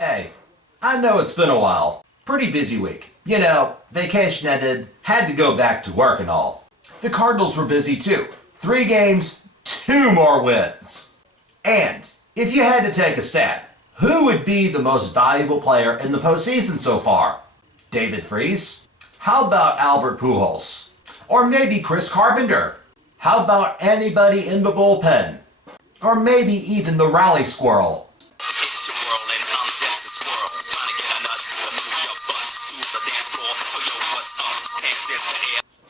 Hey, I know it's been a while. Pretty busy week. You know, vacation ended, had to go back to work and all. The Cardinals were busy too. 3 games, 2 more wins. And if you had to take a stab, who would be the most valuable player in the postseason so far? David Freese? How about Albert Pujols? Or maybe Chris Carpenter? How about anybody in the bullpen? Or maybe even the rally squirrel?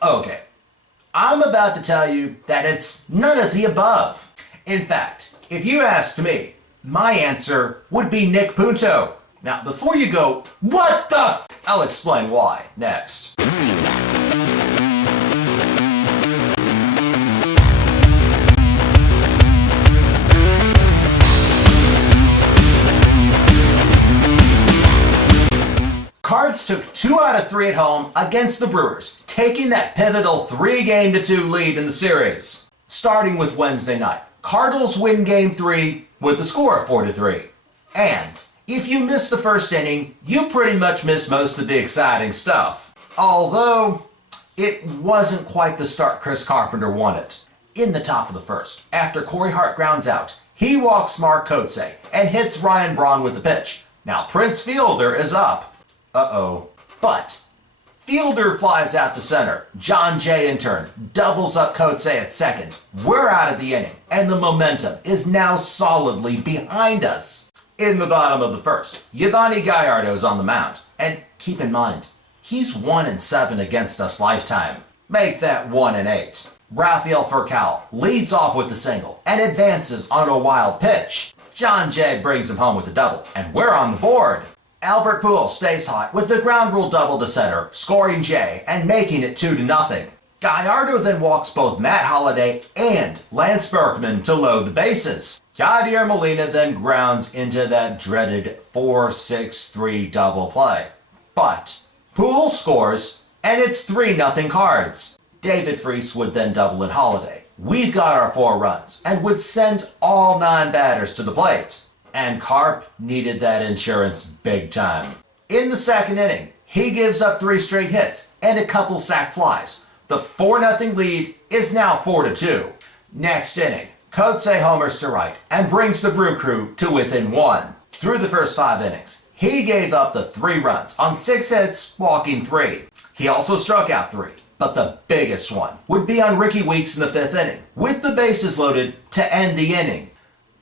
Okay, I'm about to tell you that it's none of the above. In fact, if you asked me, my answer would be Nick Punto. Now, before you go, what the f***, I'll explain why next. Cards took 2 out of 3 at home against the Brewers, taking that pivotal 3-2 lead in the series. Starting with Wednesday night, Cardinals win Game 3 with the score of 4-3. And if you missed the first inning, you pretty much missed most of the exciting stuff. Although, it wasn't quite the start Chris Carpenter wanted. In the top of the first, after Corey Hart grounds out, he walks Mark Kotsay and hits Ryan Braun with the pitch. Now Prince Fielder is up. But Fielder flies out to center. John Jay in turn doubles up Kotsay at second. We're out of the inning, and the momentum is now solidly behind us. In the bottom of the first, Yovani Gallardo's on the mound. And keep in mind, he's 1-7 against us lifetime. Make that 1-8. Rafael Furcal leads off with the single and advances on a wild pitch. John Jay brings him home with a double, and we're on the board. Albert Pujols stays hot with the ground rule double to center, scoring Jay and making it 2-0. Gallardo then walks both Matt Holliday and Lance Berkman to load the bases. Yadier Molina then grounds into that dreaded 4-6-3 double play. But Pujols scores, and it's 3-0 Cards. David Freese would then double in Holliday. We've got our 4 runs, and would send all 9 batters to the plate. And Carp needed that insurance big time. In the second inning, he gives up 3 straight hits and a couple sac flies. The 4-0 lead is now 4-2. Next inning, Kotsay homers to right and brings the Brew Crew to within 1. Through the first 5 innings, he gave up the 3 runs on 6 hits, walking 3. He also struck out 3, but the biggest one would be on Ricky Weeks in the 5th inning, with the bases loaded to end the inning.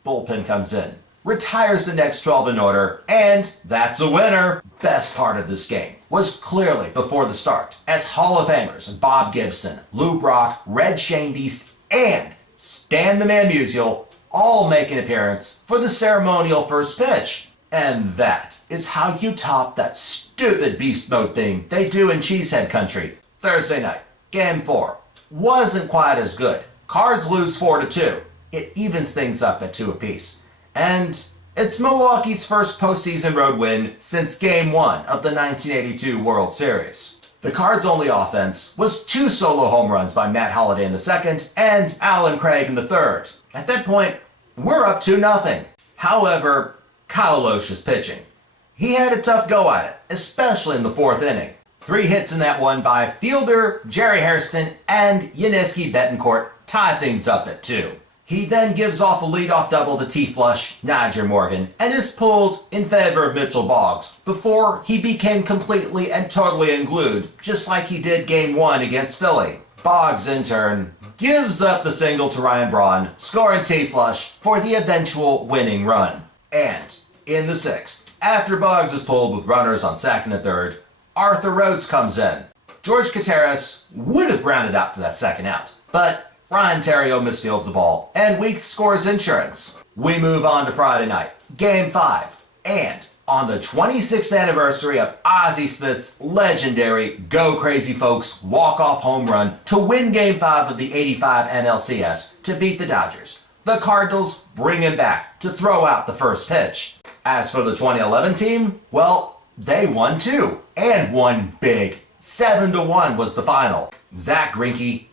Bullpen comes in, retires the next 12 in order, and that's a winner. Best part of this game was clearly before the start, as Hall of Famers Bob Gibson, Lou Brock, Red Shanebeast, and Stan the Man Musial all make an appearance for the ceremonial first pitch. And that is how you top that stupid beast mode thing they do in Cheesehead Country. Thursday night, Game 4. Wasn't quite as good. Cards lose 4-2. It evens things up at 2 apiece. And it's Milwaukee's first postseason road win since Game 1 of the 1982 World Series. The Cards' only offense was 2 solo home runs by Matt Holliday in the second and Alan Craig in the third. At that point, we're up 2-0. However, Kyle Loesch is pitching. He had a tough go at it, especially in the 4th inning. 3 hits in that one by Fielder, Jerry Hairston, and Yuniesky Betancourt tie things up at 2. He then gives off a leadoff double to T-Flush, Nyjer Morgan, and is pulled in favor of Mitchell Boggs before he became completely and totally unglued, just like he did Game 1 against Philly. Boggs, in turn, gives up the single to Ryan Braun, scoring T-Flush for the eventual winning run. And in the 6th, after Boggs is pulled with runners on 2nd and 3rd, Arthur Rhodes comes in. George Gutierrez would have grounded out for that 2nd out, but Ryan Theriot misfields the ball, and Weeks scores insurance. We move on to Friday night, Game 5, and on the 26th anniversary of Ozzie Smith's legendary Go Crazy Folks walk-off home run to win Game 5 of the '85 NLCS to beat the Dodgers, the Cardinals bring him back to throw out the first pitch. As for the 2011 team, well, they won too, and won big. 7-1 was the final. Zach Greinke,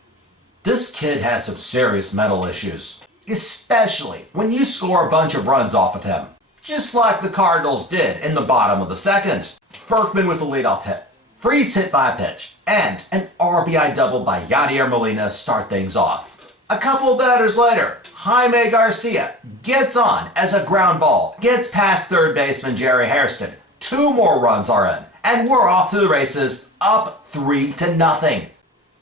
this kid has some serious mental issues, especially when you score a bunch of runs off of him. just like the Cardinals did in the bottom of the second. Berkman with the leadoff hit, Freese hit by a pitch, and an RBI double by Yadier Molina start things off. A couple of batters later, Jaime Garcia gets on as a ground ball gets past third baseman Jerry Hairston. 2 more runs are in, and we're off to the races, up 3-0.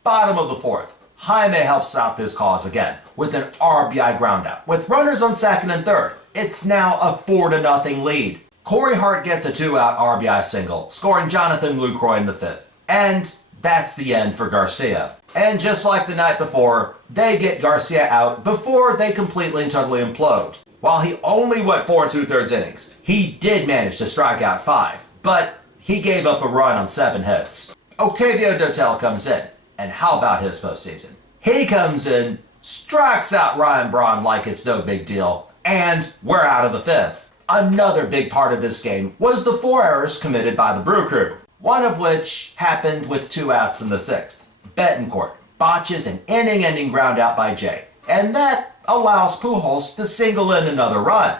Bottom of the fourth, Jaime helps out this cause again with an RBI groundout. With runners on second and third, it's now a 4-0 lead. Corey Hart gets a 2-out RBI single, scoring Jonathan Lucroy in the fifth. And that's the end for Garcia. And just like the night before, they get Garcia out before they completely and totally implode. While he only went 4 2/3 innings, he did manage to strike out 5, but he gave up a run on 7 hits. Octavio Dotel comes in, and how about his postseason? He comes in, strikes out Ryan Braun like it's no big deal, and we're out of the fifth. Another big part of this game was the 4 errors committed by the Brew Crew, one of which happened with 2 outs in the sixth. Betancourt botches an inning-ending ground out by Jay, and that allows Pujols to single in another run.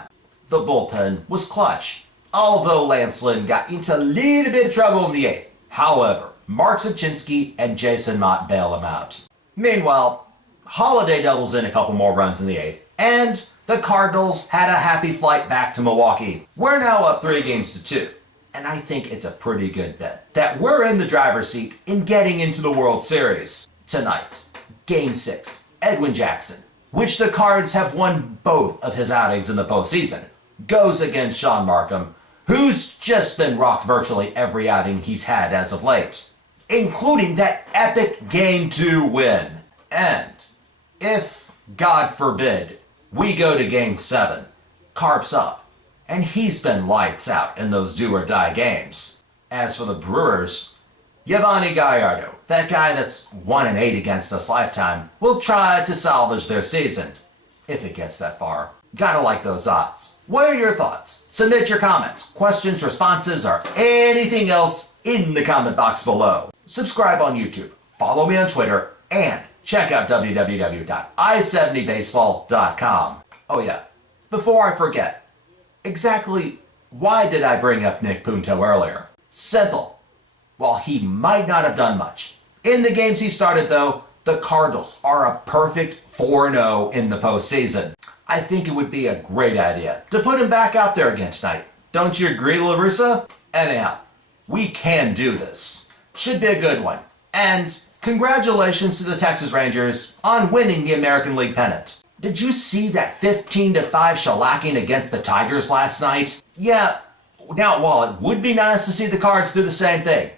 The bullpen was clutch, although Lance Lynn got into a little bit of trouble in the eighth. However, Mark Sapchinski and Jason Mott bail him out. Meanwhile, Holiday doubles in a couple more runs in the eighth, and the Cardinals had a happy flight back to Milwaukee. We're now up 3-2, and I think it's a pretty good bet that we're in the driver's seat in getting into the World Series. Tonight, Game 6, Edwin Jackson, which the Cards have won both of his outings in the postseason, goes against Sean Markham, who's just been rocked virtually every outing he's had as of late, including that epic Game 2 win. And if, God forbid, we go to Game 7, Carp's up, and he's been lights out in those do-or-die games. As for the Brewers, Yovani Gallardo, that guy that's 1-8 against us lifetime, will try to salvage their season, if it gets that far. Gotta like those odds. What are your thoughts? Submit your comments, questions, responses, or anything else in the comment box below. Subscribe on YouTube, follow me on Twitter, and check out www.i70baseball.com. Oh yeah, before I forget, exactly why did I bring up Nick Punto earlier? Simple. While he might not have done much in the games he started, though, the Cardinals are a perfect 4-0 in the postseason. I think it would be a great idea to put him back out there again tonight. Don't you agree, La Russa? Anyhow, we can do this. Should be a good one. And congratulations to the Texas Rangers on winning the American League pennant. Did you see that 15-5 shellacking against the Tigers last night? Yeah, now while it would be nice to see the Cards do the same thing,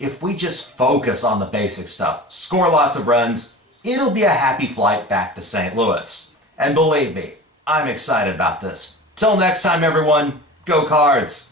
if we just focus on the basic stuff, score lots of runs, it'll be a happy flight back to St. Louis. And believe me, I'm excited about this. Till next time, everyone, go Cards!